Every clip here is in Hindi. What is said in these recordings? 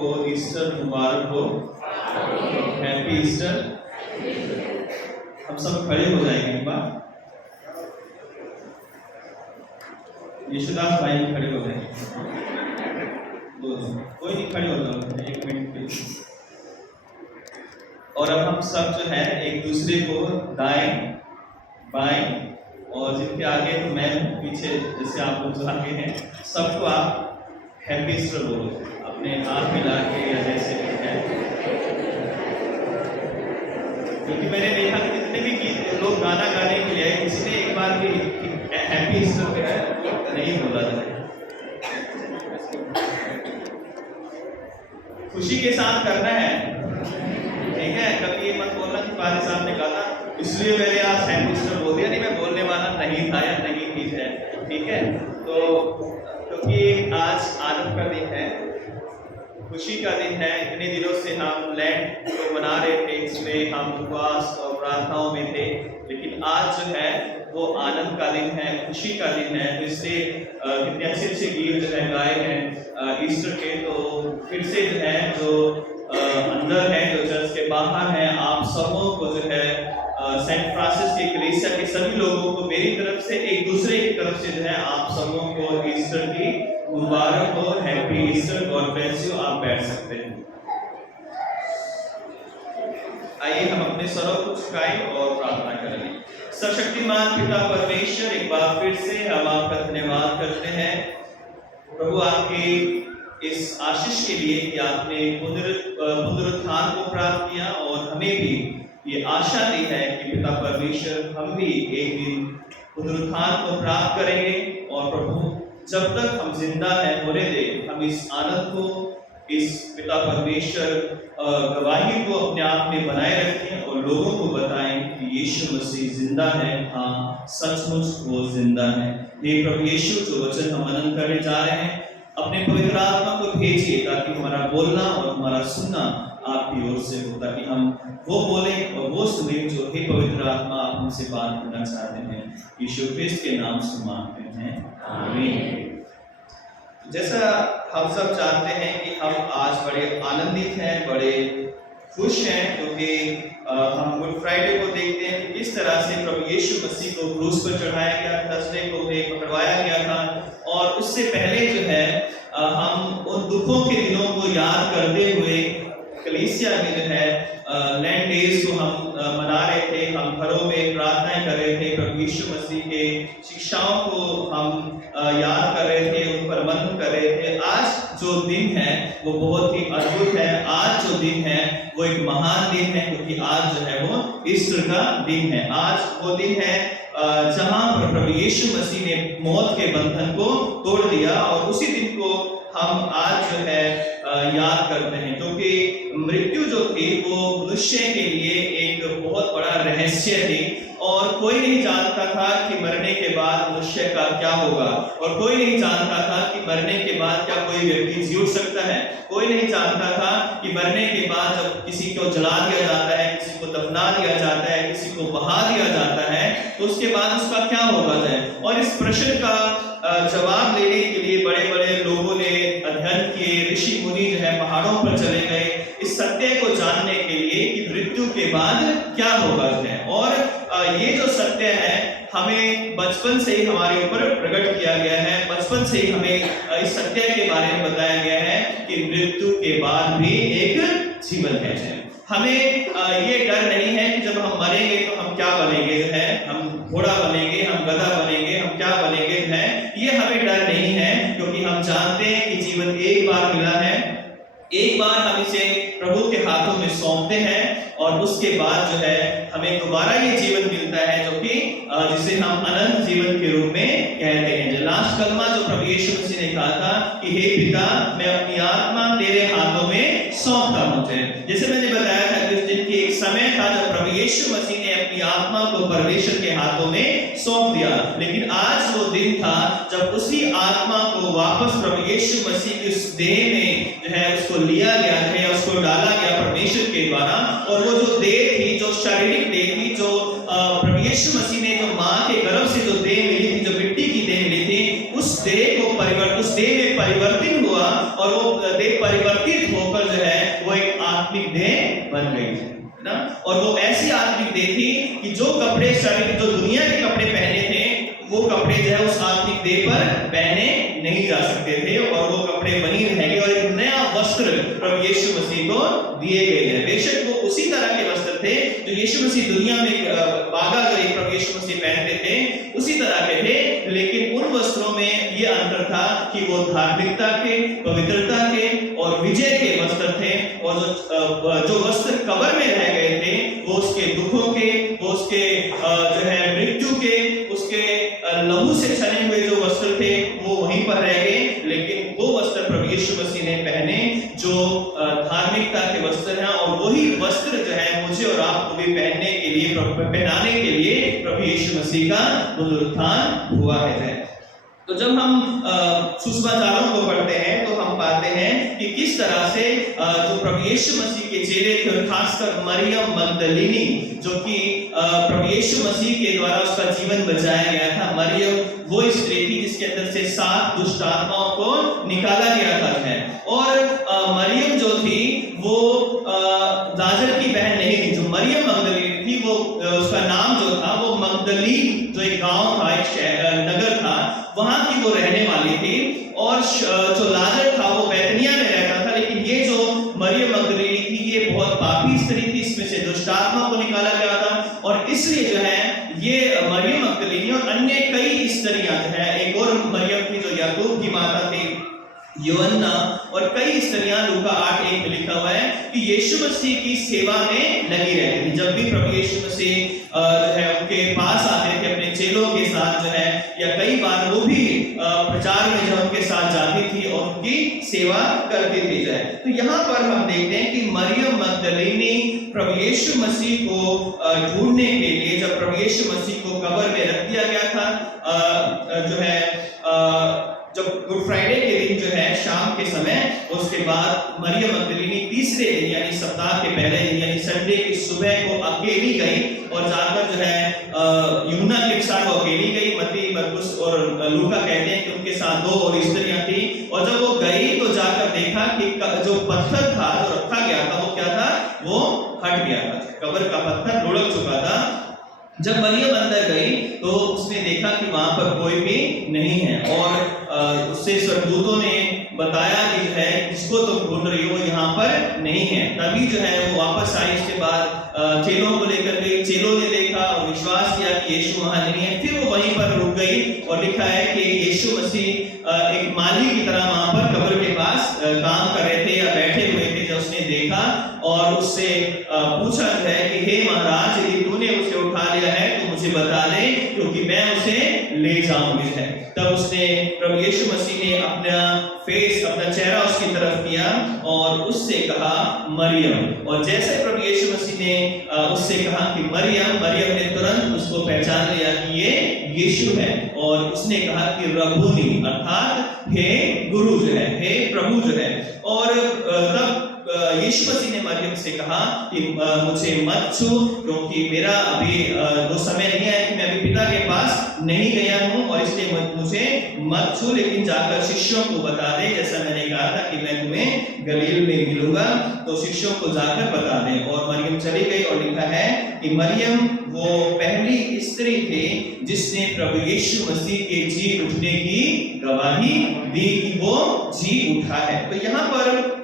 को ईस्टर मुबारक हो। Happy Easter. हम सब खड़े हो जाएंगे एक बार। यशुदास भाई भी खड़े हो जाएंगे। कोई नहीं, खड़े हो जाओ 1 मिनट के लिए। और अब हम सब जो है एक दूसरे को दाएं बाएं और जिनके आगे तो मैं पीछे, जैसे आप लोग जो आगे हैं, सबको आप हैप्पी ईस्टर बोलो अपने हाथ मिला के या जैसे भी है। क्योंकि मैंने देखा कि जितने भी गीत लोग गाना गाने के लिए किसी ने एक बार भी हैप्पी ईस्टर जो है नहीं बोला था। खुशी के साथ करना है, ठीक है। कभी ये मत बोलना कि पारी साहब ने कहा था इसलिए मैंने आज हैप्पी ईस्टर बोल दिया, नहीं मैं बोलने वाला नहीं था या नहीं थी है, ठीक है। तो क्योंकि आज आनंद का दिन है, खुशी का दिन है। इतने दिनों से हम लैंड को मना रहे थे, इसमें हम उपवास और प्रार्थनाओं में थे, लेकिन आज जो है वो आनंद का दिन है, खुशी का दिन है। तो इसलिए कितने अच्छे अच्छे गीत जो है गाए हैं ईस्टर के। तो फिर से जो है जो अंदर है, जो चर्च के बाहर है, आप सबों को जो है सेंट फ्रांसिस के कलीसिया के सभी लोगों को मेरी तरफ से, एक दूसरे की तरफ से जो है आप सबों को ईस्टर की मुबारक हो। Happy Easter, God bless you. आप बैठ सकते हैं। आइए हम अपने सरों को झुकाएं और प्रार्थना करेंगे। सर्वशक्तिमान पिता परमेश्वर, एक बार फिर से हम आपका धन्यवाद करते हैं प्रभु आपके इस आशीष के लिए कि आपने पुनरुत्थान को प्राप्त किया और हमें भी ये आशा दी है कि पिता परमेश्वर हम भी एक दिन पुनरुत्थान को प्राप्त करेंगे। और प्रभु जब तक हम जिंदा हैं होने दे, हम इस आनंद को, इस पिता परमेश्वर गवाही को अपने आप में बनाए रखें और लोगों को बताएं कि यीशु मसीह जिंदा है। हाँ, सचमुच वो जिंदा है। हे प्रभु यीशु, जो वचन हम मनन करने जा रहे हैं, अपने पवित्र आत्मा को भेजिए ताकि हमारा बोलना और हमारा सुनना आपकी ओर से हो, ताकि हम वो बोलें और वो सुने जो हे पवित्र आत्मा आप हमसे बात करना चाहते हैं। यीशु क्रिस्त के नाम से मांगते हैं, आमीन। जैसा हम सब जानते हैं कि हम आज बड़े आनंदित हैं, बड़े खुश हैं, क्योंकि हम गुड फ्राइडे को देखते हैं कि किस तरह से प्रभु यीशु मसीह को क्रूस पर चढ़ाया गया, थर्सडे को पकड़वाया गया था। और उससे पहले जो है हम उन दुखों के दिनों को याद करते हुए कलीसिया में जो है लैंड डेज को हम मना रहे थे, हम घरों में प्रार्थनाएं कर रहे थे, प्रभु यीशु मसीह के शिक्षाओं को हम याद कर रहे थे, उन पर मनन कर रहे थे। आज जो दिन है वो बहुत ही अद्भुत है। आज जो दिन है वो एक महान दिन है, क्योंकि आज जो है वो ईस्टर का दिन है। आज वो दिन है जहां पर प्रभु यीशु मसीह ने मौत के बंधन को तोड़ दिया, और उसी दिन को हम आज जो है याद करते हैं, क्योंकि मृत्यु जो थी वो मनुष्य के लिए एक बहुत बड़ा रहस्य थी। और कोई नहीं जानता था कि मरने के बाद मनुष्य का क्या होगा, और कोई नहीं जानता था कि मरने के बाद क्या कोई व्यक्ति जी उठ सकता है। कोई नहीं जानता था कि मरने के बाद जब किसी को जला दिया जाता है, किसी को दफना दिया जाता है, किसी को बहा दिया जाता है, तो उसके बाद उसका क्या होगा जाए। और इस प्रश्न का जवाब लेने के लिए बड़े बड़े लोगों ने अध्ययन किए, ऋषि मुनि जो है पहाड़ों पर चले गए इस सत्य को जानने के लिए कि मृत्यु के बाद क्या होगा है। और ये जो सत्य है हमें बचपन से ही हमारे ऊपर प्रकट किया गया है। बचपन से ही हमें इस सत्य के बारे में बताया गया है कि मृत्यु के बाद भी एक जीवन है। हमें ये डर नहीं है कि जब हम मरेंगे तो हम क्या बनेंगे है, हम घोड़ा बनेंगे, हम गधा बनेंगे, हम क्या बनेंगे है, ये हमें डर नहीं है, क्योंकि हम जानते हैं कि जीवन एक बार मिला है, एक बार हम इसे प्रभु के हाथों में सौंपते हैं और उसके बाद जो है हमें दोबारा ये जीवन मिलता है, जो कि जिसे हम अनंत जीवन के रूप में कहते हैं। जो लास्ट कलमा जो प्रभु यीशु मसीह ने कहा था कि हे पिता, मैं अपनी आत्मा तेरे हाथों में सौंपता हूं। जैसे मैंने बताया था कि उस दिन की एक समय था जब प्रभु यीशु मसीह ने अपनी आत्मा को परमेश्वर के हाथों में सौंप दिया, लेकिन आज वो दिन था जब उसी आत्मा को वापस प्रभु यीशु मसीह की उस देह में जो है उसको लिया गया है, उसको डाला गया परमेश्वर के द्वारा। और वो जो देह थी, जो शारीरिक देह थी, जो प्रभु यीशु मसीह ने जो मां के गर्भ से जो देह मिली थी, जो मिट्टी की देह मिली थी, उस देह में परिवर्तित हुआ और वो देह परिवर्तित होकर आत्मिक देह बन गई थी, है ना। और वो ऐसी आत्मिक देह थी कि जो कपड़े शरीर जो दुनिया के कपड़े पहने थे वो कपड़े जो है उस आत्मिक देह पर पहने नहीं जा सकते थे, और वो कपड़े वहीं रह गए और एक नया वस्त्र प्रभु यीशु मसीह को दिए गए हैं। बेशक वो उसी तरह के वस्त्र थे जो यीशु मसीह दुनिया में बागा जो एक प्रभु यीशु मसीह पहनते थे उसी तरह के थे, लेकिन उन वस्त्रों में ये अंतर था कि वो धार्मिकता के, पवित्रता के और विजय के वस्त्र थे, और जो वस्त्र कब्र में रह गए थे वो उसके दुखों के, वो उसके जो है मृत्यु के, उसके लहू से छने हुए जो वस्त्र थे वो वहीं पर रह गए। लेकिन वो वस्त्र प्रभु यीशु मसीह ने पहने जो धार्मिकता के वस्त्र हैं, और वही वस्त्र जो है मुझे और आपको भी पहनने के लिए, पहनाने के लिए प्रभु यीशु मसीह का पुनरुत्थान हुआ है। तो जब हम सुसमाचारों को पढ़ते हैं तो हम पाते हैं कि किस तरह से जो प्रभु यीशु मसीह के चेले थे, और खासकर मरियम मगदलिनी जो कि प्रभु यीशु मसीह के द्वारा उसका जीवन बचाया गया था। मरियम वो स्त्री थी जिसके अंदर से 7 दुष्ट आत्माओं को निकाला गया था है। और मरियम जो थी वो लाजर की बहन नहीं थी। जो मरियम मगदलिनी थी वो उसका नाम जो था वो मगदलीन, जो एक गांव था, एक नगर था, वहां की वो रहने वाली थी। और जो लाजर था वो बैतनिया में रहता था। लेकिन ये जो मरियम मगदलीनी थी ये बहुत पापी स्त्री थी, इसमें से दुष्ट आत्मा को निकाला गया था, और इसलिए जो है ये मरियम मगदलीनी और अन्य कई स्त्रियां जो है, एक और मरियम थी जो याकूब की माता थी, यूहन्ना, और कई स्त्रियां लूका 8:1 में लिखा हुआ है कि यीशु मसीह की सेवा में लगी रहती थी। जब भी प्रभु यीशु मसीह जो है उनके पास आते थे अपने चेलों के साथ जो है, या कई बार वो भी प्रचार में जब उनके साथ जाती थी और उनकी सेवा करती थी जो है। तो यहाँ पर हम देखते हैं कि मरियम मगदलिनी प्रभु यीशु मसीह को ढूंढने के लिए, जब प्रभु यीशु मसीह को कब्र में रख दिया गया था जो है, जब गुड फ्राइडे के दिन जो है शाम के समय, उसके बाद मरियम मगदलिनी तीसरे दिन यानी सप्ताह के पहले दिन यानी संडे की सुबह को अकेली गई और जाकर जो है यूहन्ना के साथ वो अकेली गई। मत्ती, मरकुस और लूका कहते हैं कि उनके साथ 2 और स्त्रियां थी। और जब वो गई तो जाकर देखा कि जो पत्थर था जो रखा गया था वो क्या था, वो हट गया था, कब्र का पत्थर लुढ़क चुका था। जब मरियम अंदर गई तो उसने देखा कि वहां पर कोई भी नहीं है, और उससे स्वर्गदूतों ने बताया कि जो है जिसको तुम ढूंढ रही हो यहाँ पर नहीं है। तभी जो है वो वापस आई। इसके बाद चेलों को लेकर गई, चेलों ने देखा और विश्वास किया कि यीशु वहां नहीं है। फिर वो वहीं पर रुक गई, और लिखा है कि यीशु मसीह एक माली की तरह वहां पर कब्र के पास काम कर रहे थे या बैठे हुए थे। जब उसने देखा और उससे पूछा है कि हे महाराज, यदि तूने उसे उठा लिया है तो मुझे बता दे, क्योंकि मैं उसे ले जाऊंगी है। तब उसने प्रभु यीशु मसीह ने अपना फेस, अपना चेहरा उसकी तरफ किया और उससे कहा मरियम। और जैसे प्रभु यीशु मसीह ने उससे कहा कि मरियम, मरियम ने तुरंत उसको पहचान लिया कि ये यीशु है, और उसने कहा कि रब्बूनी, अर्थात हे गुरु जो है, हे प्रभु जो है। और तब यीशु मसीह ने मरियम से कहा कि मुझे मत छू, क्योंकि मेरा अभी वो समय नहीं है कि मैं अभी पिता के पास नहीं गया हूँ, और इसलिए मुझे मत छू, लेकिन जाकर शिष्यों को बता दे, जैसा मैंने कहा था कि मैं तुम्हें गलील में मिलूंगा, तो शिष्यों को जाकर बता दे। और मरियम चली गई, और लिखा है कि मरियम वो पहली स्त्री थी जिसने प्रभु यीशु मसीह के जी उठने की गवाही दी कि वो जी उठा है। तो यहाँ पर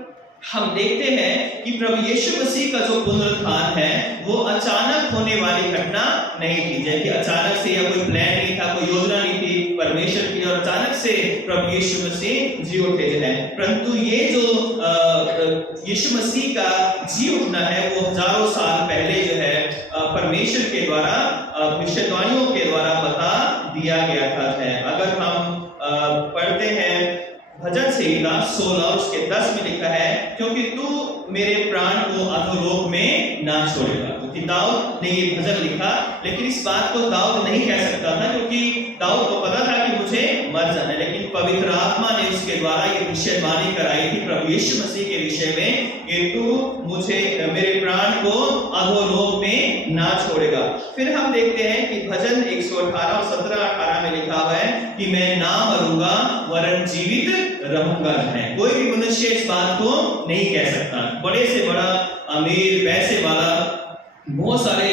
हम देखते हैं कि प्रभु यीशु मसीह का जो पुनरुत्थान है वो अचानक होने वाली घटना नहीं थी। जैसे अचानक से, या कोई प्लान नहीं था, कोई योजना नहीं थी परमेश्वर की, और अचानक से प्रभु यीशु मसीह जी उठे जो है। परंतु ये जो यीशु मसीह का जी उठना है वो हजारों साल पहले जो है परमेश्वर के द्वारा, भविष्यवाणियों के द्वारा बता दिया गया था। अगर हम पढ़ते हैं भजन संहिता 16 उसके 10 में लिखा है, क्योंकि तू मेरे प्राण को अधोलोक में ना छोड़ेगा। क्योंकि दाऊद ने ये भजन लिखा, लेकिन इस बात को दाऊद नहीं कह सकता था, क्योंकि दाऊद को पता था कि मुझे मर जाना है। लेकिन पवित्र आत्मा ने उसके द्वारा ये भविष्यवाणी कराई थी प्रभु यीशु मसीह के विषय में कि तू मुझे, मेरे प्राण को अधोलोक में ना छोड़ेगा। फिर हम देखते हैं कि भजन 118 और 17-18 में लिखा हुआ है कि मैं ना मरूंगा वरन जीवित रहूंगा जो है। कोई भी मनुष्य इस बात को नहीं कह सकता। बड़े से बड़ा अमीर पैसे वाला बहुत सारे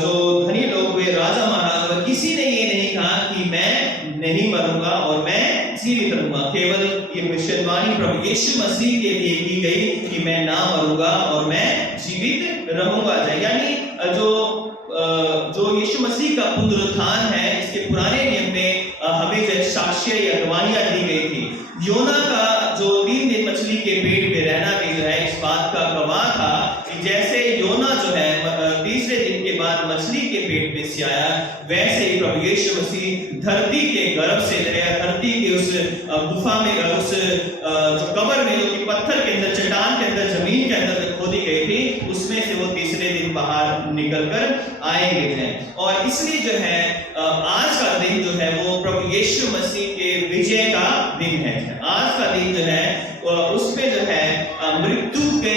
जो धनी लोग हुए राजा महाराजा, किसी ने ये नहीं कहा कि मैं नहीं मरूंगा और मैं जीवित रहूंगा। केवल ये भविष्यवाणी प्रभु यीशु मसीह के लिए की गई कि मैं ना मरूंगा और मैं जीवित रहूंगा। यानी जो यीशु मसीह का पुनरुत्थान है, इसके पुराने नियम में हमें जो साक्ष्य या गवाहियां दी गई थी। योना का जो 3 दिन मछली के पेट में रहना भी जो है इस बात का गवाह था कि जैसे योना जो है तीसरे दिन के बाद मछली के पेट में से आया, वैसे ही प्रभु यीशु मसीह धरती के गर्भ से जो है, धरती के उस गुफा में, उस जो कब्र में, जो कि पत्थर के अंदर, चट्टान के अंदर, जमीन के अंदर खोदी गई थी, उसमें से वो तीसरे दिन बाहर निकलकर आएंगे हैं। और इसलिए जो है आज का दिन जो है वो प्रभु यीशु मसीह के विजय का दिन है। आज का दिन जो है उसमें जो है मृत्यु के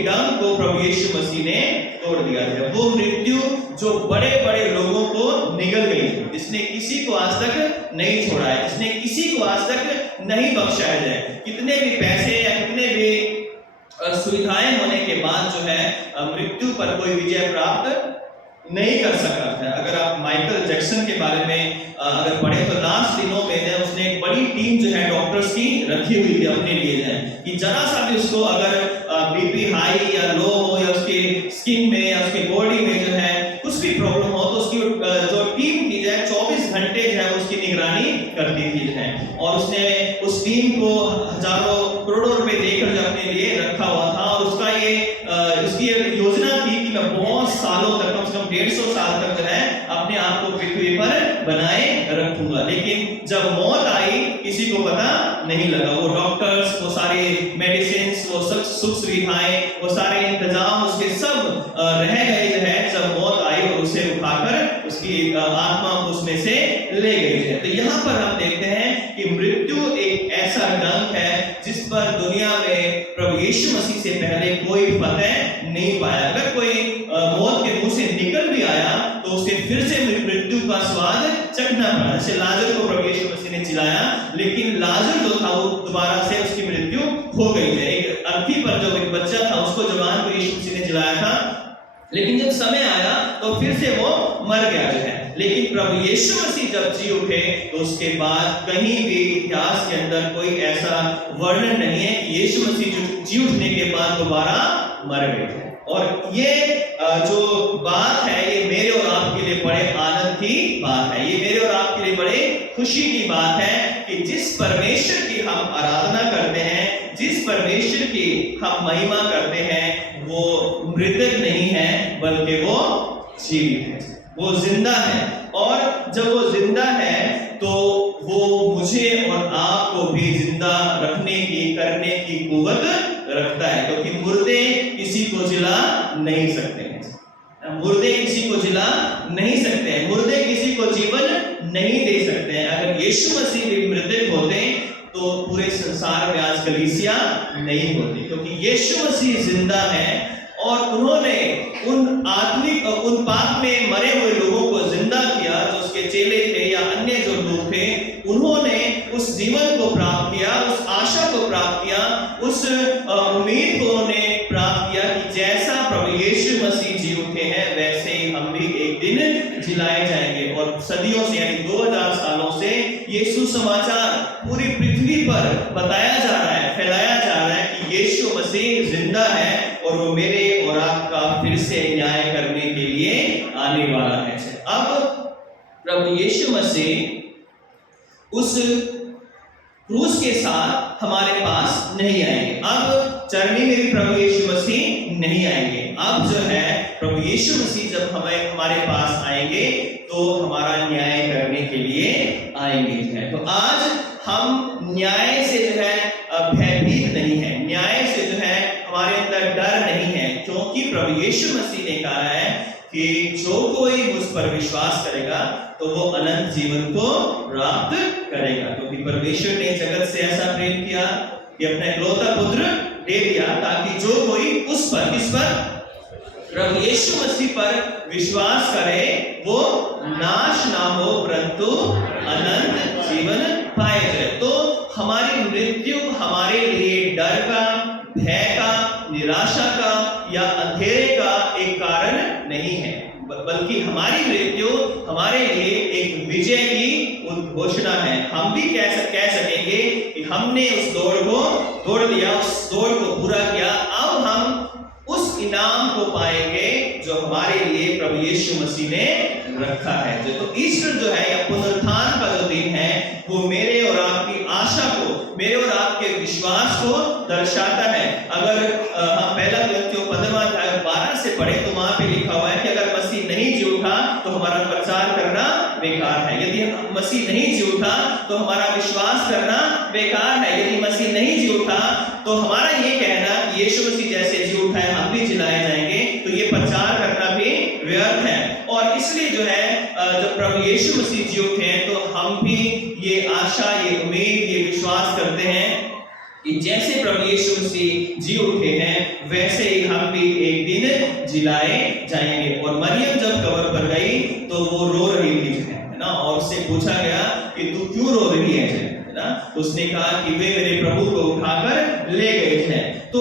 डंक को प्रभु यीशु मसीह ने तोड़ दिया है। वो मृत्यु जो बड़े बड़े लोगों को निगल गई, जिसने किसी को आज तक नहीं छोड़ा है, जिसने किसी को आज तक नहीं बख्शा है। कितने भी पैसे या कितने भी सुविधाएं होने के बाद जो है मृत्यु पर कोई विजय प्राप्त नहीं कर सका था। अगर आप माइकल जैक्सन के बारे में अगर पढ़े तो लास्ट दिनों में उसने एक बड़ी टीम जो है डॉक्टर्स की रखी हुई थी अपने लिए है कि जरा सा भी उसको अगर बीपी हाई या लो हो या उसके स्किन में या उसके बॉडी में जो है कुछ भी प्रॉब्लम हो तो उसकी जो टीम की है 24 घंटे जो है उसकी निगरानी करती थी है। और उसने उस टीम को हजारों करोड़ों रुपए देकर जो अपने लिए रखा हुआ था। और उसका उसकी योजना थी कि मैं बहुत सालों तक, कम से कम 150 साल तक जो है अपने आप को पृथ्वी पर बनाए रखूंगा। लेकिन जब मौत आई किसी को पता नहीं लगा। वो डॉक्टर्स, वो सारे मेडिसिन, वो सुख सुविधाएं, वो सारे इंतजाम उसके सब रह गए जो है जब मौत आई और उसे उठाकर उसकी आत्मा उसमें से ले गई है। तो यहाँ पर हम देखते हैं कि मृत्यु एक ऐसा डंक है जिस पर दुनिया में प्रभु यीशु मसीह से पहले कोई फतेह नहीं पाया। अगर कोई मौत के मुंह से निकल भी आया तो उसे फिर से मृत्यु का स्वाद चखना पड़ा। जैसे लाजर को प्रभु यीशु मसीह ने जिलाया, लेकिन लाजर जो था वो दोबारा से उसकी मृत्यु हो गई है। एक अर्थी पर जो एक बच्चा था उसको जवान को यीशु मसीह ने जिलाया था, लेकिन जब समय आया तो फिर से वो मर गया जो है। लेकिन प्रभु यीशु मसीह जब जी उठे तो उसके बाद कहीं भी इतिहास के अंदर कोई ऐसा वर्णन नहीं है कि यीशु मसीह जी उठने के बाद दोबारा मर गए। और ये जो बात है ये मेरे और आपके लिए बड़े आनंद की बात है। ये मेरे और आपके लिए बड़े खुशी की बात है कि जिस परमेश्वर की हम आराधना करते हैं, जिस परमेश्वर की हम महिमा करते हैं, वो मृतक नहीं है बल्कि वो जीवित है, वो जिंदा है। और जब वो जिंदा है तो वो मुझे और आपको भी जिंदा रखने की, करने की कुव्वत रखता है। क्योंकि मुर्दे किसी को जिला नहीं सकते हैं, मुर्दे किसी को जिला नहीं सकते हैं, मुर्दे किसी को जीवन नहीं दे सकते हैं। अगर यीशु मसीह भी मृतक होते तो पूरे संसार में आज कलीसिया नहीं होती। क्योंकि यीशु मसीह जिंदा है और उन्होंने उन आत्मिक और उन पाप में मरे हुए लोगों को जिंदा किया, जो उसके चेले थे या अन्य जो लोग थे, उन्होंने उस जीवन को प्राप्त किया, उस आशा को प्राप्त किया, उस उम्मीद को उन्होंने प्राप्त किया कि जैसा प्रभु यीशु मसीह जी उठे हैं वैसे ही हम भी एक दिन जिलाए जाएंगे। और सदियों से यानी 2000 सालों से ये सुसमाचार पूरी पृथ्वी पर बताया जा रहा है, फैलाया जा रहा है कि यीशु मसीह जिंदा है और वो मेरे और आपका फिर से न्याय करने के लिए आने वाला है। अब प्रभु यीशु मसीह उस क्रूस के साथ हमारे पास नहीं आएंगे। अब चरनी में भी प्रभु यीशु मसीह नहीं आएंगे। अब जो है प्रभु यीशु मसीह जब हमारे पास आएंगे तो हमारा न्याय करने के लिए आएंगे। तो आज हम न्याय से जो है भयभीत नहीं है, न्याय से जो है हमारे अंदर डर नहीं है, क्योंकि प्रभु यीशु मसीह ने कहा है कि जो कोई मुझ पर विश्वास करेगा तो वो अनंत जीवन को प्राप्त करेगा। क्योंकि परमेश्वर ने जगत से ऐसा प्रेम किया कि अपना इकलौता पुत्र दे दिया ताकि जो कोई उस पर, किस पर, प्रभु यीशु मसीह पर विश्वास करे वो नाश ना हो परंतु अनंत जीवन पाए जाए। तो हमारी मृत्यु हमारे लिए डर का, भय का, निराशा का या अंधेरे का एक कारण नहीं है, बल्कि हमारी मृत्यु हमारे लिए एक विजय की उद्घोषणा है। हम भी कह सकेंगे कि हमने उस दौड़ को दौड़ लिया, उस दौड़ को पूरा किया, अब हम उस इनाम को पाएंगे जो हमारे लिए प्रभु यीशु मसीह ने रखा है। तो ईस्टर जो है या पुनरुत्थान का जो दिन है वो मेरे और आपकी आशा को, मेरे और आपके विश्वास को दर्शाता है। अगर हम पहला कोरिन्थियों 15:12 से पढ़े तो वहां पे लिखा हुआ है कि अगर मसीह नहीं जी उठा तो हमारा प्रचार करना बेकार है। यदि मसीह नहीं जी उठा तो हमारा विश्वास करना बेकार है। यदि मसीह नहीं जी उठा तो हमारा ये कहना कि यीशु मसीह जैसे जी उठा है हम भी जिलाए जाएंगे, तो ये प्रचार करना भी व्यर्थ है। और इसलिए जो है जब प्रभु यीशु मसीह जी उठे हैं तो हम भी ये आशा, ये उम्मीद, ये विश्वास करते हैं कि जैसे प्रभु यीशु मसीह जी उठे हैं वैसे ही हम भी एक दिन जिलाए जाएंगे। और मरियम जब कब्र पर गई तो वो रो रही थी, है ना, और उससे पूछा गया कि तू क्यों रो रही है ना। उसने कहा कि वे मेरे प्रभु को उठाकर ले गए थे। तो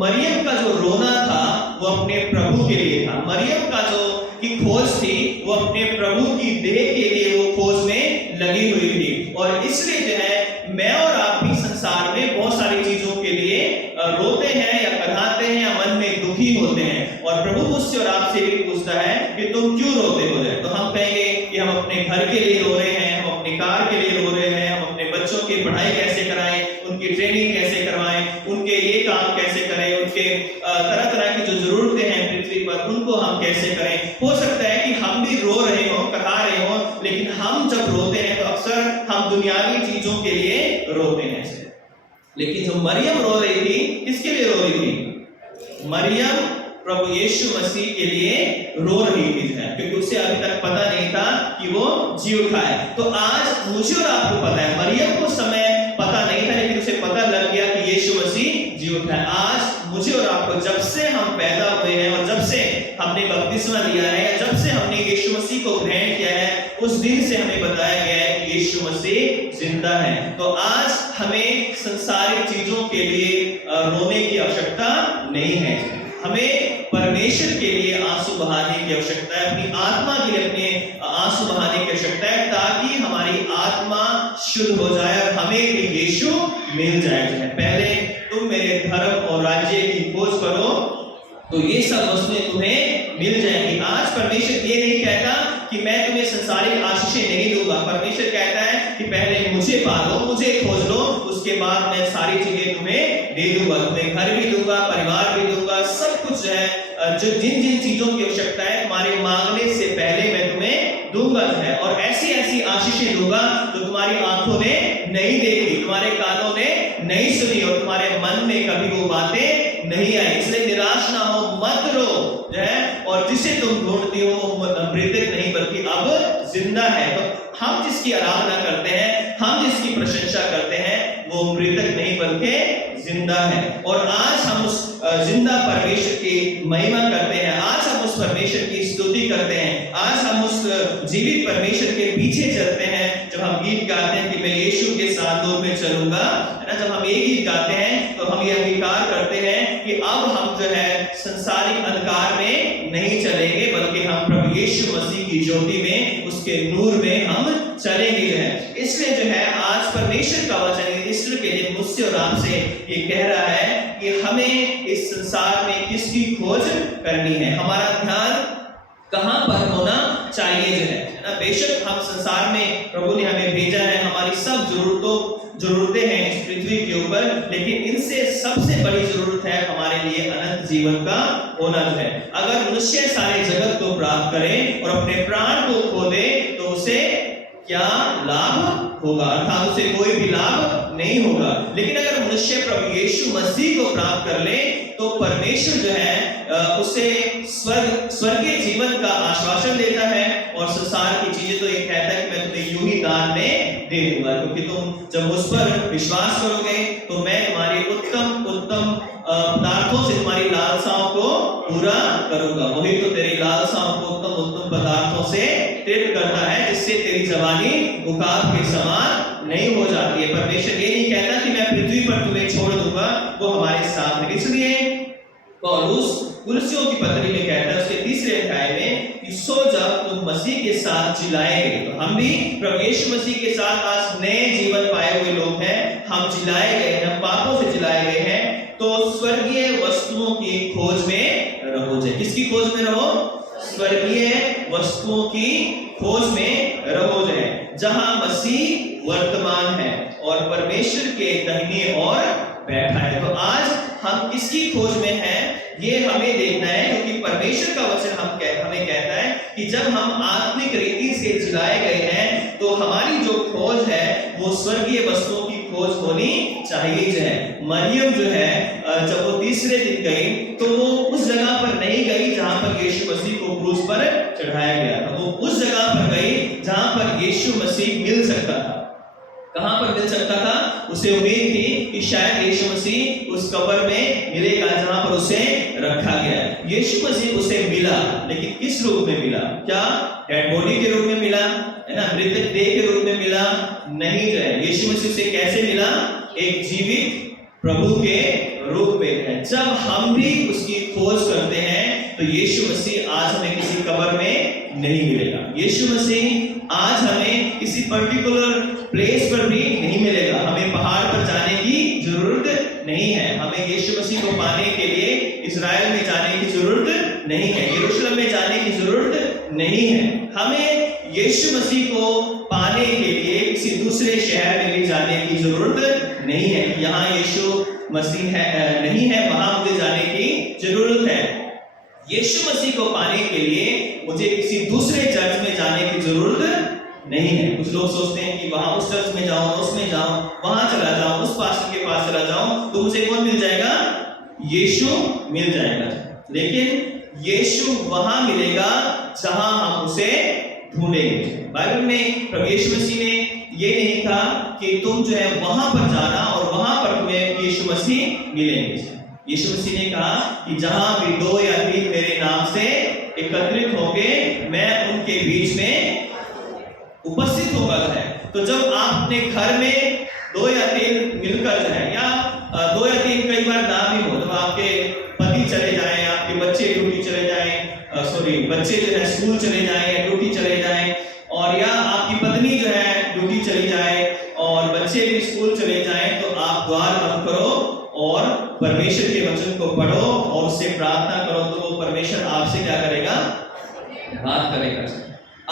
मरियम का जो रोना था वो अपने प्रभु के लिए था। मरियम का जो की खोज थी वो अपने प्रभु की देह के लिए वो खोज में लगी हुई थी। और इसलिए जो है मैं और आप भी संसार में बहुत सारी चीजों के लिए रोते हैं या कहाते हैं या मन में दुखी होते हैं, और प्रभु मुझसे और आपसे भी पूछता है कि तुम क्यों रोते हो जाए। तो हम कहेंगे कि हम अपने घर के लिए रो रहे हैं, हम अपने कार के लिए रो रहे हैं, हम अपने बच्चों की पढ़ाई कैसे कराएं, उनकी ट्रेनिंग कैसे करवाएं, उनके ये काम कैसे करें, उनके तरह तरह की जो जरूरतें हैं पृथ्वी पर उनको हम कैसे करें। हो सकता है कि हम भी रो रहे हो, कहा रहे हो, लेकिन हम जब रोते हैं तो अक्सर हम दुनियावी चीजों के लिए रोते हैं। लेकिन जो मरियम रो रही थी, किसके लिए रो रही थी? मरियम प्रभु यीशु मसीह के लिए रो रही थी, क्योंकि उसे अभी तक पता नहीं था कि वो जी उठा है। तो आज मुझे और आपको पता है, मरियम को समय पता नहीं था लेकिन उसे पता लग गया कि यीशु मसीह जी उठा है। आज मुझे और आपको जब से हम पैदा हुए हैं और जब से हमने बपतिस्मा लिया है, जब से हमने यीशु मसीह को ग्रहण किया है, उस दिन से हमें बताया गया है कि यीशु मसीह जिंदा है। तो आज हमें संसारिक चीजों के लिए रोने की आवश्यकता नहीं है। हमें परमेश्वर के लिए आंसू बहाने की आवश्यकता है, अपनी आत्मा के लिए अपने आंसू बहाने की आवश्यकता है, ताकि हमारी आत्मा शुद्ध हो जाए और हमें भी यीशु मिल जाए। पहले तुम मेरे धर्म और राज्य की खोज करो तो ये सब वस्तुएं तुम्हें मिल जाएंगी। आज परमेश्वर ये नहीं कहता कि मैं तुम्हें संसारिक आशीषें नहीं दूंगा। परमेश्वर कहता है कि पहले मुझे पालो, मुझे खोज लो, उसके बाद मैं सारी चीजें तुम्हें दे दूंगा। तुम्हें घर भी दूंगा, परिवार भी दूंगा, सब कुछ है, जो जिन जिन चीजों की आवश्यकता है तुम्हारे मांगने से पहले मैं तुम्हें दूंगा है। और ऐसी ऐसी आशीषें दूंगा जो तुम्हारी आंखों ने नहीं देखी, तुम्हारे कानों ने नहीं सुनी और तुम्हारे मन में कभी वो बातें नहीं आई। इसलिए निराश ना हो, मत रो जो है, और जिसे तुम ढूंढती हो वो मृतक नहीं बल्कि अब जिंदा है। तो हम जिसकी आराधना करते हैं, हम जिसकी प्रशंसा करते हैं, वो मृतक नहीं बल्कि जिंदा है। और आज हम उस जिंदा परमेश्वर की महिमा करते हैं, आज हम उस परमेश्वर की स्तुति करते हैं, आज हम उस जीवित परमेश्वर के पीछे चलते हैं। जब हम गीत गाते हैं कि मैं यीशु के साथ दूर में चलूंगा, है ना, जब हम ये गीत गाते हैं तो हम ये अंगीकार करते हैं कि अब हम जो है संसारिक अंधकार में नहीं चलेंगे, बल्कि हम प्रभु यीशु मसीह की ज्योति में, उसके नूर में हम चलेंगे जो है। इसलिए जो है आज परमेश्वर का वचन ईस्टर के दिन मुझसे और आपसे ये कह रहा है कि हमें इस संसार में किसकी खोज करनी है, हमारा ध्यान कहां पर होना चाहिए जो है ना। बेशक हम संसार में प्रभु ने हमें भेजा है, हमारी सब जरूरतें हैं इस पृथ्वी के ऊपर, लेकिन इनसे सबसे बड़ी जरूरत है हमारे लिए अनंत जीवन का होना जो है। अगर मनुष्य सारे जगत को प्राप्त करे और अपने प्राण को खो दे तो उसे क्या लाभ होगा, अर्थात उसे कोई भी लाभ नहीं होगा। लेकिन अगर मनुष्य प्रभु यीशु मसीह को प्राप्त कर ले तो परमेश्वर जो है उसे स्वर्गीय जीवन का आश्वासन देता है और संसार की चीजें तो ये कहता है कि मैं तुम्हें यूं ही दान में दे दूंगा, क्योंकि तुम जब मुझ पर विश्वास करोगे तो मैं तुम्हारी उत्तम उत्तम पदार्थों से तुम्हारी लालसाओं को पूरा करूंगा। वही तो तेरी लालसाओं को उत्तम उत्तम पदार्थों से तृप्त करता है, जिससे तेरी जवानी उकाब के समान नहीं हो जाती है। परमेश्वर ये नहीं कहता कि मैं पृथ्वी पर तुम्हें छोड़ दूंगा, वो हमारे साथ है। इसलिए पौलुस कुलसियों की पत्री में कहता है उसके 3 अध्याय में कि सो जब तुम मसीह के साथ जिलाए गए, तो हम भी प्रभु यीशु मसीह के साथ आज नए जीवन पाए हुए लोग हैं। हम जिलाए गए हैं, हम पापों से जिलाए गए हैं, तो स्वर्गीय वस्तुओं की खोज में रहो। जाए किसकी खोज में रहो? स्वर्गीय वस्तुओं की खोज में रहो जाए, जहां मसीह वर्तमान है और परमेश्वर के दाहिने ओर बैठा है। तो आज हम किसकी खोज में हैं ये हमें देखना है, क्योंकि परमेश्वर का वचन हमें कहता है कि जब हम आत्मिक रीति से जिलाए गए हैं तो हमारी जो खोज है वो स्वर्गीय वस्तुओं की खोज होनी चाहिए। जो है मरियम जो है जब वो तीसरे दिन गई तो वो उस जगह पर नहीं गई जहां पर यीशु मसीह को क्रूस पर चढ़ाया गया था, वो उस जगह पर गई जहां पर यीशु मसीह मिल सकता था। कहां पर मिल सकता था? उसे उम्मीद थी कि शायद यीशु मसीह उस कब्र में मिलेगा जहां पर उसे रखा गया। यीशु मसीह उसे मिला, लेकिन किस रूप में मिला? क्या डेड बॉडी के रूप में मिला, है ना, मृतक देह के रूप में मिला? नहीं। जो है यीशु मसीह उसे कैसे मिला? एक जीवित प्रभु के रूप में है। जब हम भी उसकी खोज करते हैं तो यीशु मसीह आज हमें किसी कब्र में नहीं मिलेगा। यीशु मसीह आज हमें किसी पर्टिकुलर प्लेस पर भी नहीं मिलेगा। हमें पहाड़ पर जाने की जरूरत नहीं है। हमें यीशु मसीह को पाने के लिए इजराइल में जाने की जरूरत नहीं है, यरूशलेम में जाने की जरूरत नहीं है। हमें यीशु मसीह को पाने के लिए किसी दूसरे शहर में भी जाने की जरूरत नहीं है। यहाँ यीशु मसीह है नहीं है, वहां मुझे जाने की जरूरत है। यीशु मसीह को पाने के लिए मुझे किसी दूसरे चर्च में जाने की जरूरत नहीं है। कुछ लोग सोचते हैं कि वहां उस चर्च में जाऊं, उसमें जाऊं, वहां चला जाऊं, उस पास्टर के पास चला जाऊं तो मुझे कौन मिल जाएगा? यीशु मिल जाएगा। लेकिन यीशु वहां मिलेगा जहां हम उसे ढूंढेंगे। बाइबल में प्रभु यीशु मसीह ने ये नहीं कहा कि तुम जो है वहां पर जाना और वहां पर तुम्हें यीशु मसीह मिलेंगे। यीशु मसीह ने कहा कि जहां भी 2 या 3 मेरे नाम से एकत्रित होंगे मैं उनके बीच में उपस्थित होगा। है तो जब आप अपने घर में 2 या 3 मिलकर जो है, या 2 या 3 कई बार ना भी हो, तो आपके पति चले जाएं, आपके बच्चे ड्यूटी चले जाएं, बच्चे जो है स्कूल चले जाएं या ड्यूटी चले जाएं, और या आपकी पत्नी जो है ड्यूटी चली जाए और बच्चे भी स्कूल चले जाएं, तो आप द्वार बंद करो और परमेश्वर के वचन को पढ़ो और उससे प्रार्थना करो, तो वो परमेश्वर आपसे क्या करेगा? बात करेगा।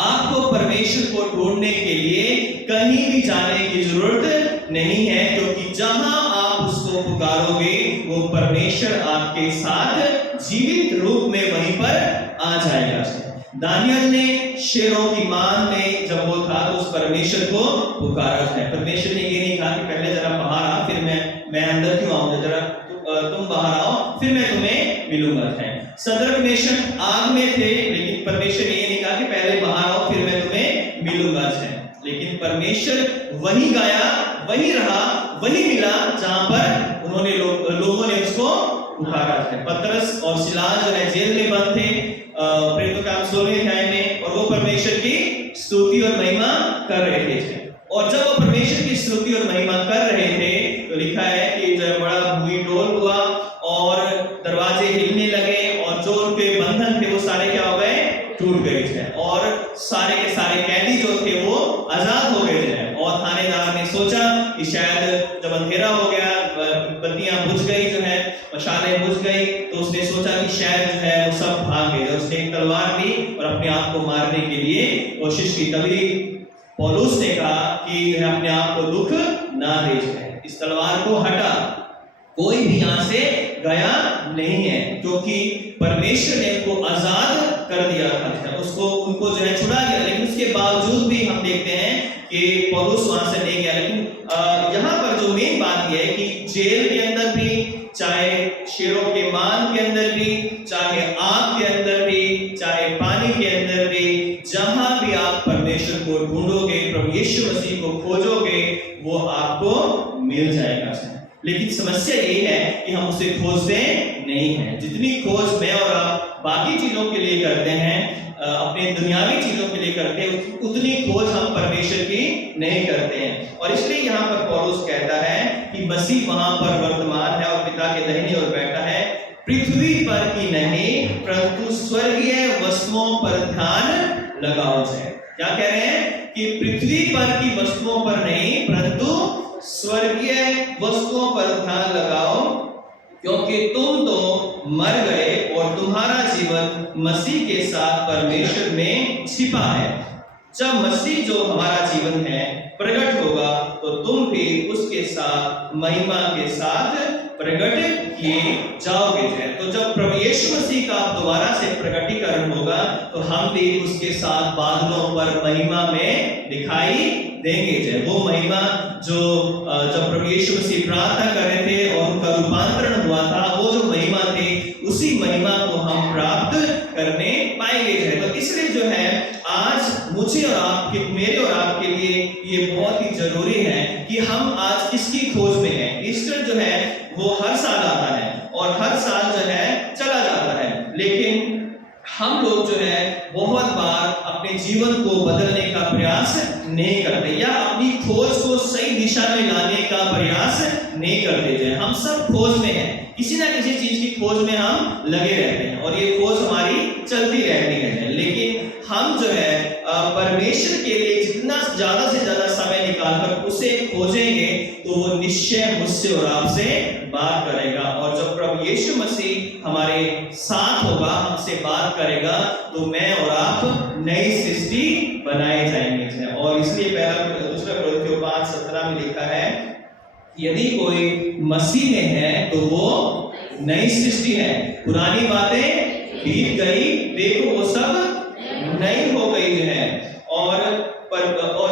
आपको परमेश्वर को ढूंढने के लिए कहीं भी जाने की जरूरत नहीं है, क्योंकि जहां आप उसको पुकारोगे वो परमेश्वर आपके साथ जीवित रूप में वहीं पर आ जाएगा। दानियल ने शेरों की मान में जब वो था तो उस परमेश्वर को पुकारा है। परमेश्वर ने ये नहीं कहा कि पहले जरा बाहर आ, फिर मैं अंदर क्यों आऊंगा, जरा तुम बाहर आओ फिर मैं तुम्हें मिलूंगा। है सदरक मेशक आग में थे, लेकिन परमेश्वर ने ये नहीं कहा कि पहले बाहर आओ फिर मैं तुम्हें मिलूंगा। है लेकिन परमेश्वर वही गाया, वही रहा, वही मिला जहां पर उन्होंने लोगों ने उसको पुकारा है। पतरस और सिलास जो है जेल में बंद थे प्रेरितों का 16वें अध्याय में, और वो परमेश्वर की स्तुति और महिमा कर रहे थे। और जब वो परमेश्वर की स्तुति और महिमा कर रहे थे तो लिखा है कि जब बड़ा भूमि डोल हुआ और दरवाजे हिलने लगे और जो उनके बंधन थे वो सारे क्या हो गए? टूट गए थे, और सारे के सारे कैदी जो थे वो आजाद हो गए थे। और थानेदार ने सोचा कि शायद जब अंधेरा हो गया, बत्तियां बुझ गई, जो है मशालें बुझ गई, तो उसने सोचा कि शायद जो है वो सब भाग गए। उसने एक तलवार ली और अपने आप को मारने के लिए कोशिश की। तभी पौलुस ने कहा कि अपने आप को दुख ना दे, इस तलवार को हटा। कोई भी यहाँ से गया नहीं है, क्योंकि परमेश्वर ने उनको आजाद कर दिया था, उसको उनको जो है छुड़ा दिया। लेकिन उसके बावजूद भी हम देखते हैं कि पौलुस वहां से नहीं गया। लेकिन यहाँ पर जो मेन बात यह है कि जेल के अंदर भी, चाहे शेरों के मान के अंदर भी, चाहे आग के अंदर भी, चाहे पानी के अंदर भी, जहां भी आप परमेश्वर को ढूंढोगे, प्रभु यीशु मसीह को खोजोगे, वो आपको मिल जाएगा। लेकिन समस्या ये है कि हम उसे खोजते नहीं हैं। जितनी खोज मैं और आप बाकी चीजों के लिए करते हैं, अपने दुनियावी चीजों के लिए करते हैं, उतनी खोज हम परमेश्वर की नहीं करते हैं। और इसलिए यहाँ पर पौलुस कहता है कि मसीह वहां पर वर्तमान है और पिता के दाहिनी ओर बैठा है, पृथ्वी पर की नहीं परंतु स्वर्गीय वस्तुओं पर ध्यान लगाओ जाए। क्या कह रहे हैं कि पृथ्वी पर की वस्तुओं पर नहीं परंतु स्वर्गीय वस्तुओं पर ध्यान लगाओ, क्योंकि तुम तो मर गए और तुम्हारा जीवन मसीह के साथ परमेश्वर में छिपा है। जब मसीह जो हमारा जीवन है प्रकट होगा तो तुम भी उसके साथ महिमा के साथ प्रकट किए जाओगे। तो जब प्रभु यीशु मसीह का दोबारा से प्रकटीकरण होगा तो हम भी उसके साथ बादलों पर महिमा में दिखाई देंगे। वो महिमा जो जब प्रभु यीशु मसीह प्रार्थना कर रहे थे और उनका रूपांतरण हुआ था, वो जो महिमा थी उसी महिमा को हम प्राप्त करने पाएंगे। तो इसलिए जो है आज मुझे और आपके, मेरे और आपके लिए ये बहुत ही जरूरी है कि हम आज किसकी खोज में हैं। ईस्टर जो है वो हर साल आता है और हर साल जो है चला जाता है, लेकिन हम लोग जो है बहुत बार अपने जीवन को बदलने का प्रयास नहीं करते या अपनी खोज को सही दिशा में लाने का प्रयास नहीं करते। हम सब खोज में हैं, किसी ना किसी चीज की खोज में हम लगे रहते हैं और ये खोज हमारी चलती रहती है। लेकिन हम जो है परमेश्वर के लिए जितना ज्यादा से ज्यादा समय निकालकर उसे खोजेंगे तो वो निश्चय मुझसे और आपसे बात करेगा। और जब प्रभु यीशु मसीह हमारे साथ होगा, हमसे बात करेगा, तो मैं और आप नई सृष्टि बनाए जाएंगे। और इसलिए दूसरा कोरिन्थियों 5:17 में लिखा है, यदि कोई मसीह में है तो वो नई सृष्टि है, पुरानी बातें बीत गई, देखो वो सब नई हो गई है। और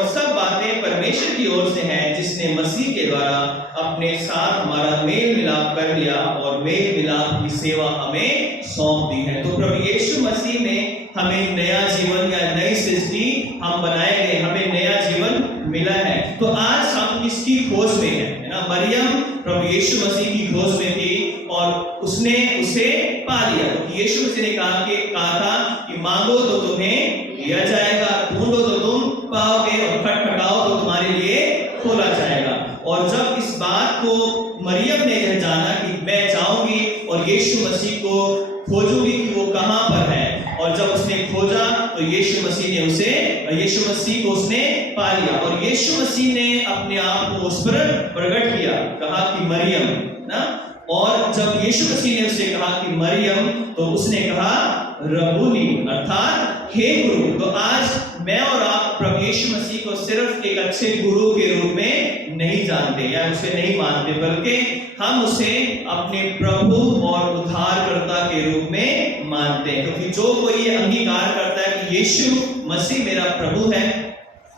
सब बातें परमेश्वर की ओर से हैं, जिसने मसीह के द्वारा अपने साथ हमारा मेल मिलाप कर लिया और मेल मिलाप की सेवा हमें सौंप दी है। तो प्रभु यीशु मसीह में हमें नया जीवन या नई सृष्टि हम बनाए गए, हमें नया जीवन मिला है। तो आज हम किसकी खोज में है ना? मरियम प्रभु यीशु मसीह की खोज में थी और उसने उसे पा लिया। तो यीशु मसीह ने कहा था कि मांगो तो तुम्हें दिया जाएगा, ढूंढो तो तुम पाओगे और खटखटाओ तो तुम्हारे लिए खोला जाएगा। और जब इस बात को मरियम ने यह जाना कि मैं जाऊंगी और यीशु मसीह को खोजूंगी कि वो कहां पर है, और जब उसने खोजा तो यीशु मसीह को उसने पा लिया और यीशु मसीह ने अपने आप को उस पर प्रकट किया, कहा कि मरियम ना। और जब यीशु मसीह ने उससे कहा कि मरियम, तो उसने कहा रबूनी, अर्थात हे गुरु। तो आज मैं और आप प्रभु यीशु मसीह को सिर्फ एक अच्छे गुरु के रूप में नहीं जानते या उसे नहीं मानते, बल्कि हम उसे अपने प्रभु और उद्धारकर्ता के रूप में मानते हैं। क्योंकि जो कोई ये अंगीकार करता है कि यीशु मसीह मेरा प्रभु है,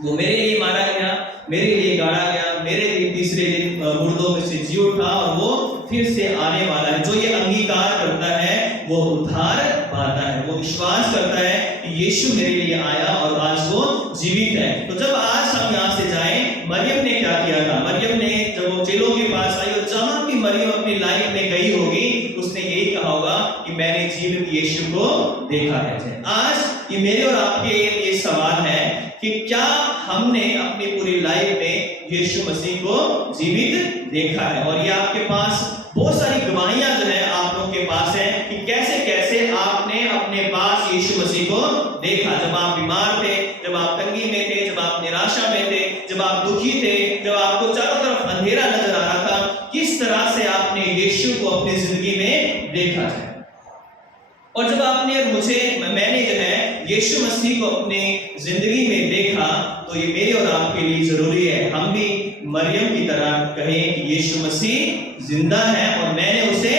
वो मेरे लिए मारा गया, मेरे लिए गाड़ा गया, मेरे लिए तीसरे दिन मुर्दों में से जी उठा और वो फिर से आने वाला है, जो ये अंगीकार करता है वो उद्धार पाता है। वो विश्वास करता है कि यीशु मेरे लिए आया और आज वो जीवित है। तो जब आज हम यहाँ से जाएं, मरियम ने क्या किया था? मरियम ने जब वो चेलों के पास आई और जहां भी मरियम अपनी लाइफ में गई होगी, उसने यही कहा होगा कि मैंने जीवित यीशु को देखा है। आज ये मेरे और आपके ये सवाल है कि क्या हमने अपनी पूरी लाइफ में यीशु मसीह को जीवित देखा है? और ये आपके पास बहुत सारी गवाहियां जो है आप लोगों के पास है कि कैसे कैसे आपने अपने पास यीशु मसीह को देखा। जब आप बीमार थे, जब आप तंगी में थे, जब आप निराशा में थे, जब आप दुखी थे, जब आपको चारों तरफ अंधेरा नजर आ रहा था, किस तरह से आपने यीशु को अपनी जिंदगी में देखा है। और जब आपने और मैंने जो है यीशु मसीह को अपने जिंदगी में देखा, तो ये मेरे और आपके लिए जरूरी है हम भी मरियम की तरह कहें कि यीशु मसीह जिंदा है और मैंने उसे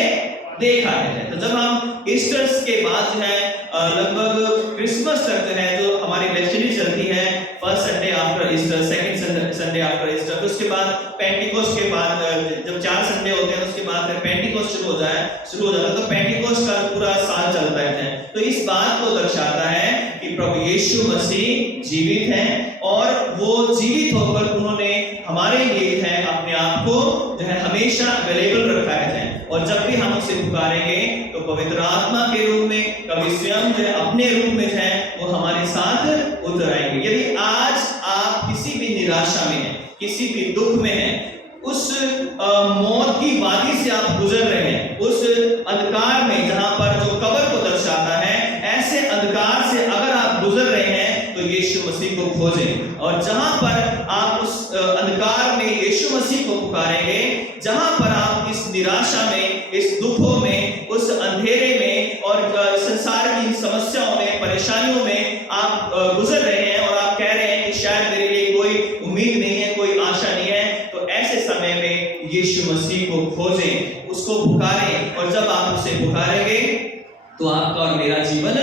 देखा है। तो जब हम ईस्टर के बाद जो है लगभग क्रिसमस तक जो है जो हमारी लेक्चरी चलती है, first Sunday after Easter, second Sunday after Easter, फिर उसके बाद पेंटिकोस्ट के बाद जब 4 संडे होते हैं उसके बाद फिर पेंटिकोस्ट शुरू हो जाता है। तो पेंटिकोस्ट का पूरा साल चलता है। तो इस बात को दर्शाता है कि प्रभु यीशु मसीह जीवित हैं और वो जीवित होकर उन्होंने हमारे लिए है अपने आप को जो है हमेशा अवेलेबल रखा है। और जब भी हम उसे पुकारेंगे तो पवित्र आत्मा के रूप में, कभी स्वयं जो है अपने रूप में है वो हमारे साथ उतर आएंगे। यदि आज आप किसी भी निराशा में हैं, किसी भी दुख में हैं, उस मौत की वादी से आप गुजर रहे हैं, उस अंधकार में जहां पर जो कब्र को दर्शाता है, ऐसे अंधकार से अगर आप गुजर रहे हैं तो यीशु मसीह को खोजें। और जहां पर आप उस अंधकार में यीशु मसीह को पुकारेंगे, जहां पर आप इस निराशा में, इस दुखों में, उस अंधेरे में और संसार की समस्याओं में, परेशानियों में आप गुजर रहे हैं और आप कह रहे हैं कि शायद मेरे लिए कोई उम्मीद नहीं है, कोई आशा नहीं है, तो ऐसे समय में यीशु मसीह को खोजें, उसको पुकारें। और जब आप उसे पुकारेंगे तो आपका और मेरा जीवन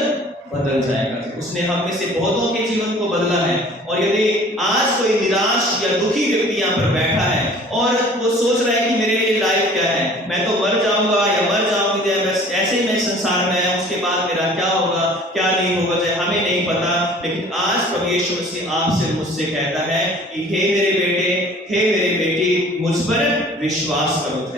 बदल जाएगा। उसने हम में से बहुतों के जीवन को बदला है। और यदि आज कोई निराश या दुखी व्यक्ति यहाँ पर बैठा है और वो सोच रहा है कि मेरे लिए लाइफ क्या है, मैं तो मर जाऊंगा या मर जाऊंगी, बस ऐसे में संसार में है, उसके बाद मेरा क्या होगा क्या नहीं होगा, हमें नहीं पता। लेकिन आज प्रभु यीशु मसीह आपसे मुझसे कहता है कि हे मेरे बेटे, हे मेरी बेटी, मुझ पर विश्वास करो,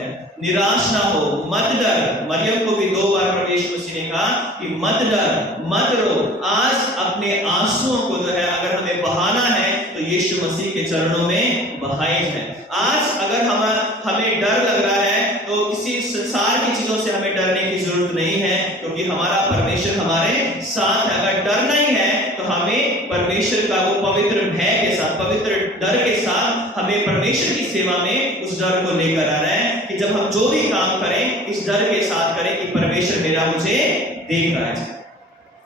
निराश ना हो, मत डर। मरियम को भी 2 बार प्रभु यीशु मसीह ने कहा कि मत डर, मत रो। आज अपने आंसुओं को जो है अगर हमें बहाना है तो यीशु मसीह के चरणों में बहाए जाए। आज अगर हमें डर लग रहा है तो किसी संसार की चीजों से हमें डरने की जरूरत नहीं है, क्योंकि हमारा परमेश्वर हमारे साथ है। अगर डरना ही है तो हमें परमेश्वर का वो पवित्र भय के साथ, पवित्र डर के साथ हमें परमेश्वर की सेवा में उस डर को लेकर आना है कि जब हम जो भी काम करें इस डर के साथ करें कि परमेश्वर मेरा मुझे देख रहा है।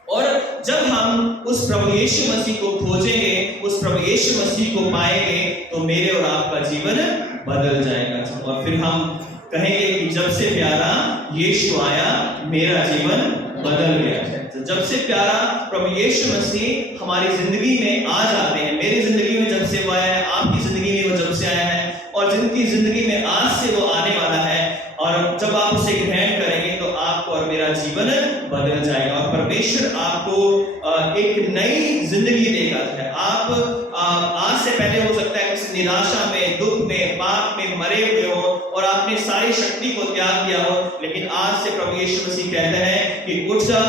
और जब हम उस प्रभु यीशु मसीह को खोजेंगे, उस प्रभु यीशु मसीह को पाएंगे, तो मेरे और आपका जीवन बदल जाएगा। और फिर हम कहेंगे कि जब से प्यारा यीशु आया मेरा जीवन बदल गया। जब से प्यारा प्रभु यीशु मसीह हमारी जिंदगी में आ जाते हैं, मेरी जिंदगी में जब से वो आया है, आपकी जिंदगी में वो जब से आया है और जिनकी जिंदगी में आज से वो आने वाला है, और जब आप उसे ग्रहण करेंगे तो आपको और मेरा जीवन बदल जाएगा और परमेश्वर आपको एक नई जिंदगी देगा। आप आज से पहले हो सकता है किसी निराशा में, दुख में, पाप में मरे हुए हो और आपने सारी शक्ति को त्याग दिया हो, लेकिन आज से प्रभु यीशु मसीह कहते हैं कि उठ जा,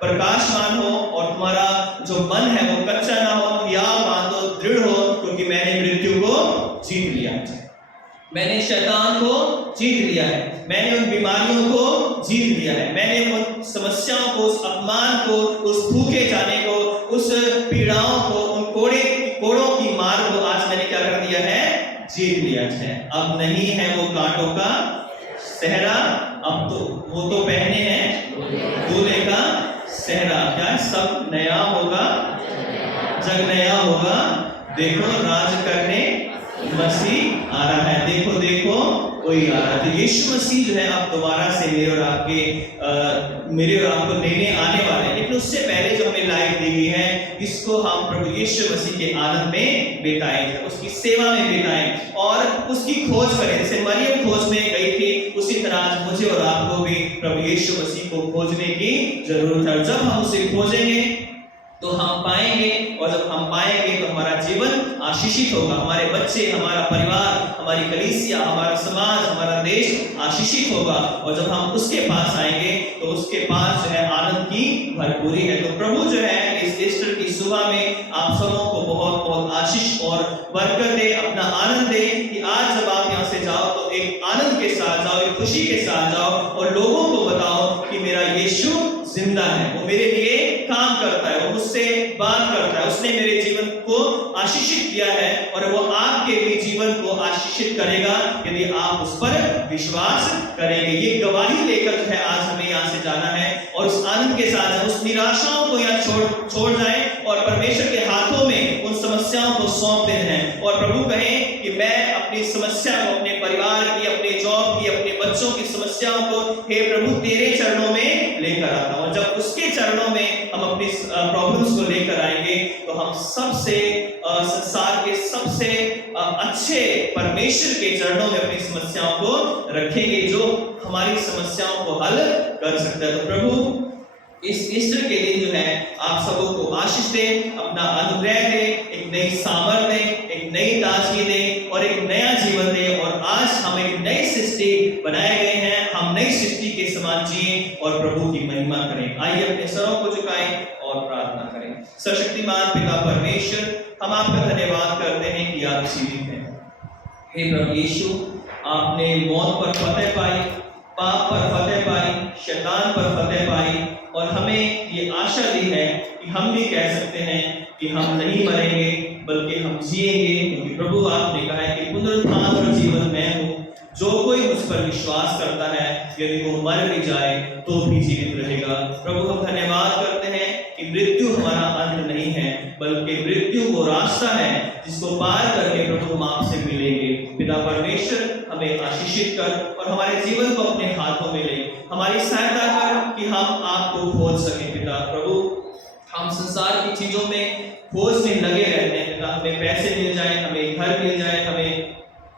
प्रकाशमान हो और तुम्हारा जो मन है वो कच्चा ना हो, या मान दो, दृढ़ हो, क्योंकि मैंने मृत्यु को जीत लिया है, मैंने शैतान को जीत लिया है, मैंने उन बीमारियों को जीत लिया है, मैंने उन समस्याओं को, उस अपमान को, उस भूखे जाने को, उस पीड़ाओं को, उन कोड़ों की मार को आज मैंने क्या कर दिया है, जीत लिया है। अब नहीं है वो कांटों का सहरा, अब तो वो तो पहने हैं दूल्हे का सहरा। क्या सब नया होगा, जग नया होगा, देखो राज करने मसीह आ रहा है, देखो देखो कोई आ रहा है। तो यीशु मसीह जो है अब दोबारा से मेरे और आपको लेने आने वाले हैं, लेकिन उससे पहले जो हमें लाइफ दी गई है इसको हम प्रभु यीशु मसीह के आनंद में बिताएं, उसकी सेवा में बिताएं और उसकी खोज करें। जैसे मरियम खोज में गई थी, उसी तरह मुझे और आपको भी प्रभु यीशु मसीह को खोजने की जरूरत है। जब हम उसे खोजेंगे तो हम पाएंगे, और जब हम पाएंगे तो हमारा जीवन आशीषित होगा, हमारे बच्चे, हमारा परिवार, हमारी कलीसिया, हमारा समाज, हमारा देश आशीषित होगा। और जब हम उसके पास आएंगे तो उसके पास जो है आनंद की भरपूरी है। तो प्रभु जो है इस ईस्टर की सुबह में आप सबों को बहुत बहुत आशीष और बरकत दे, अपना आनंद दे कि आज जब आप यहाँ से जाओ तो एक आनंद के साथ जाओ, एक खुशी के साथ जाओ और लोगों को बताओ कि मेरा यीशु जिंदा है, वो मेरे लिए काम करता है, वो मुझसे बात करता है, उसने मेरे जीवन को आशीषित किया है और वो आपके भी जीवन को आशीषित करेगा यदि आप उस पर विश्वास करेंगे। ये गवाही लेकर जो है आज हमें यहाँ से जाना है और उस आनंद के साथ उस निराशाओं को यहाँ छोड़ जाएं और परमेश्वर के हाथों में उन समस्याओं को सौंप दें हैं और प्रभु कहें कि मैं अपनी समस्या को, अपने परिवार की, अपने जॉब की, अपने बच्चों की समस्याओं को हे प्रभु तेरे चरणों में लेकर आता हूं। और जब उसके चरणों में हम अपनी प्रॉब्लम्स को लेकर आएंगे तो हम सबसे संसार के सबसे अच्छे परमेश्वर के चरणों में अपनी समस्याओं को रखेंगे जो हमारी समस्याओं को हल कर सकता है। तो प्रभु इस ईस्टर के दिन जो है आप सबों को आशीष दे, अपना अनुग्रह दे, एक नई सामर्थ दे, एक नई ताजगी दे और एक नया जीवन दे। और आज हम एक नई सृष्टि बनाए गए हैं, हम नई सृष्टि के समान जिए और प्रभु की महिमा करें। आइए अपने सरों को झुकाएं और प्रार्थना करें। सर्वशक्तिमान पिता परमेश्वर, हम आपका धन्यवाद करते हैं कि आप जीवित हैं। हे प्रभु यीशु, आपने मौत पर फतेह पाई, पाप पर फतेह पाई, शैतान पर फतेह पाई और हमें ये आशा दी है कि हम भी कह सकते हैं कि हम नहीं मरेंगे बल्कि हम जिएंगे, क्योंकि प्रभु आपने कहा है कि पुनरुत्थान और जीवन मैं हूँ। जो कोई मुझ पर विश्वास करता है यदि वो मर भी जाए तो भी जीवित रहेगा। प्रभु हम धन्यवाद करते हैं कि मृत्यु हमारा अंत नहीं है बल्कि मृत्यु वो रास्ता है जिसको पार करके प्रभु हम आपसे मिलेंगे। पिता परमेश्वर हमें आशीषित कर और हमारे जीवन को अपने हाथों में ले, हमारी सहायता कर कि हम आपको खोज सके। पिता प्रभु हम संसार की चीजों में खोज में लगे रहते हैं। पिता हमें पैसे मिल जाए, हमें घर मिल जाए, हमें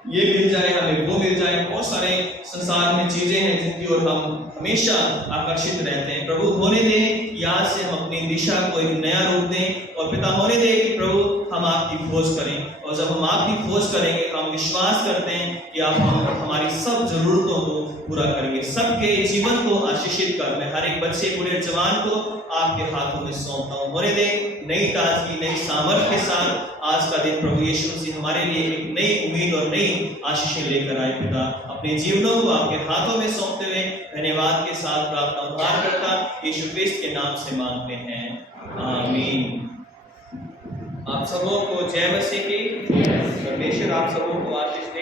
ये मिल जाए, हमें वो मिल जाए, बहुत सारे संसार में चीजें हैं जिनकी ओर हम हमेशा आकर्षित रहते हैं। प्रभु होने दे कि आज से हम अपनी दिशा को एक नया रूप दें और पिता होने दे कि प्रभु हम आपकी खोज करें। और जब हम आपकी खोज करेंगे तो हम विश्वास करते हैं कि आप हमारी सब जरूरतों को पूरा करेंगे, सबके जीवन को आशीषित कर। मैं हर एक बच्चे, बूढ़े, जवान को आपके हाथों में सौंपता हूँ। होने दे नई ताजगी, नई सामर्थ के साथ आज का दिन प्रभु यीशु मसीह हमारे लिए एक नई उम्मीद और नई आशीषें लेकर आए। पिता अपने जीवनों को आपके हाथों में सौंपते हुए धन्यवाद के साथ प्रार्थना उद्धार करता यीशु क्रिस्त के नाम से मांगते हैं, आमीन। आप सबों को जय मसीह की। परमेश्वर आप सबों को आशीष दे।